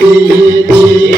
ભંડારી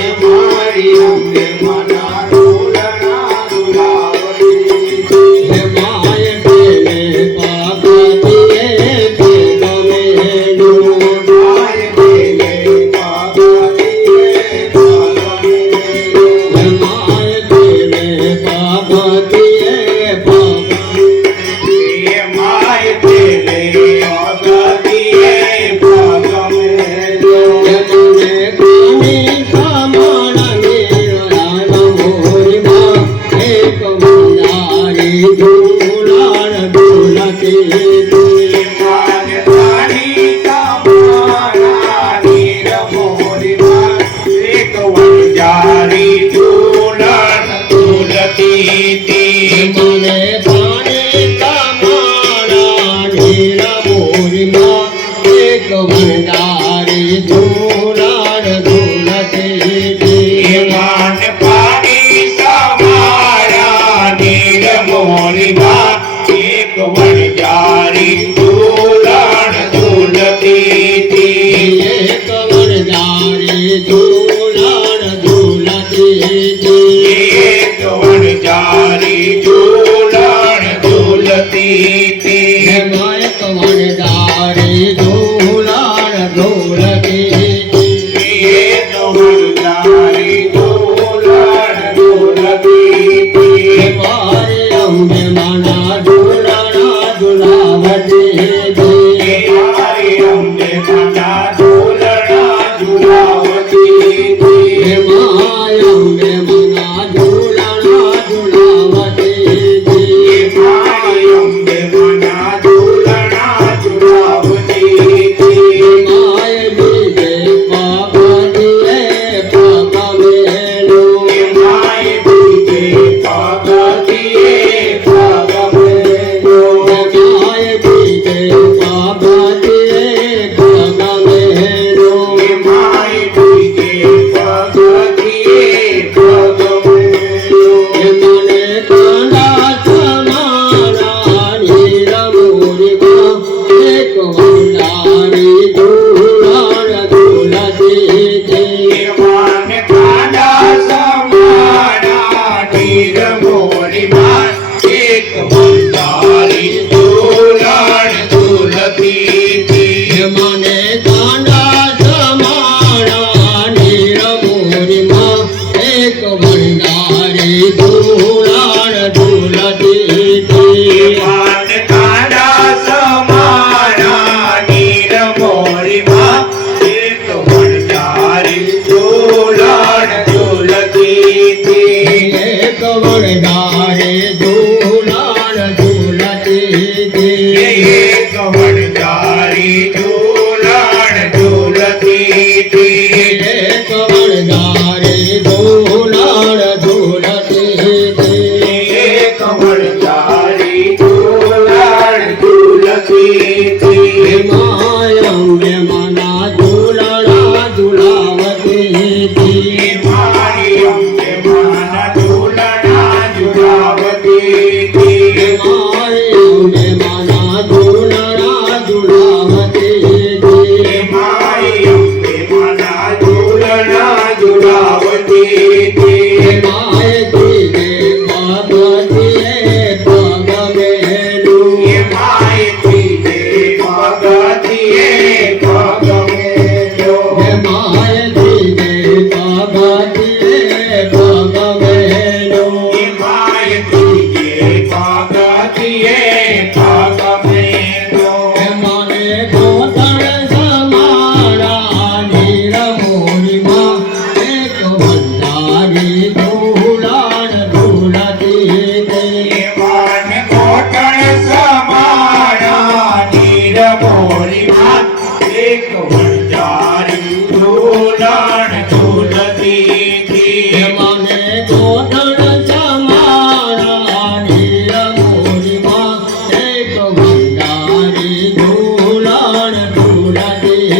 મારી ધૂલાણ ધૂલાતી દેવાન કોટણ સમાણા નીર મોરી એક વંજારી ધૂલાણ ધૂલતી દેવાને કોટણ સમાણા નીર મોરી એક વંજારી ધૂલાણ ધૂલાતી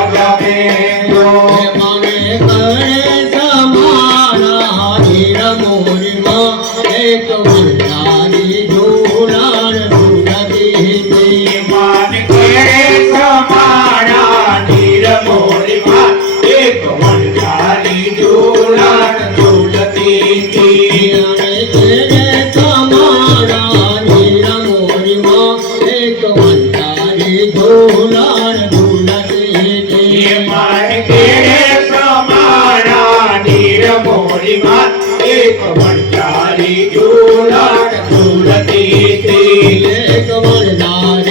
ભણચારી જોડાણ ઝૂલતી તે લેખ વરદાન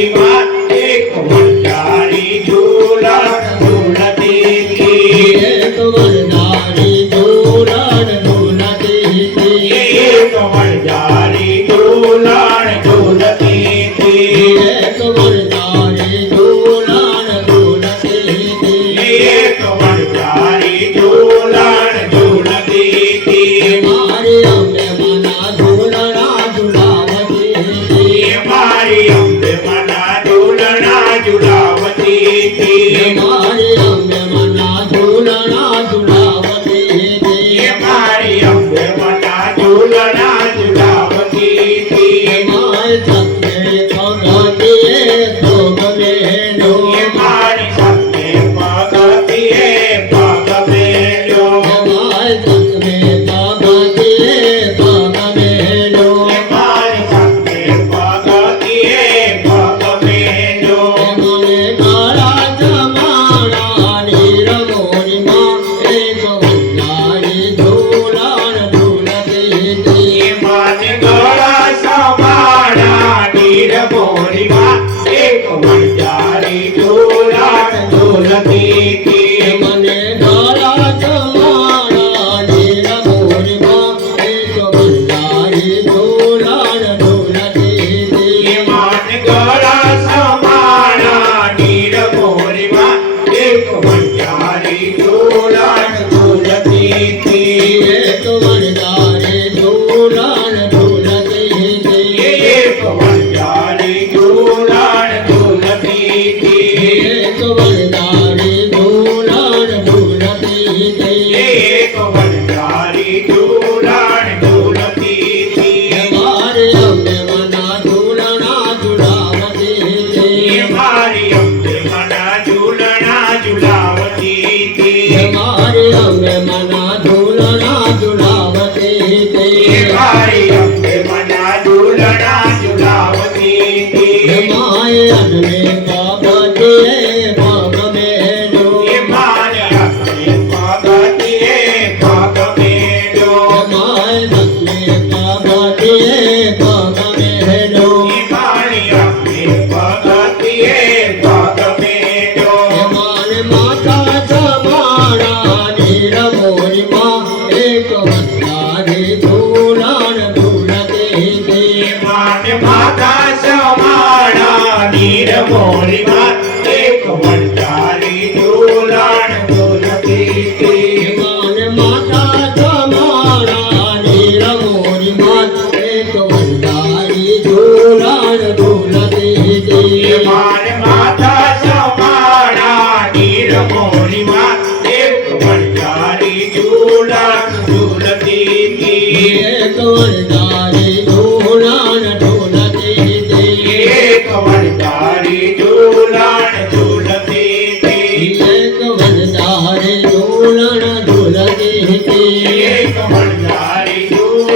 Happy.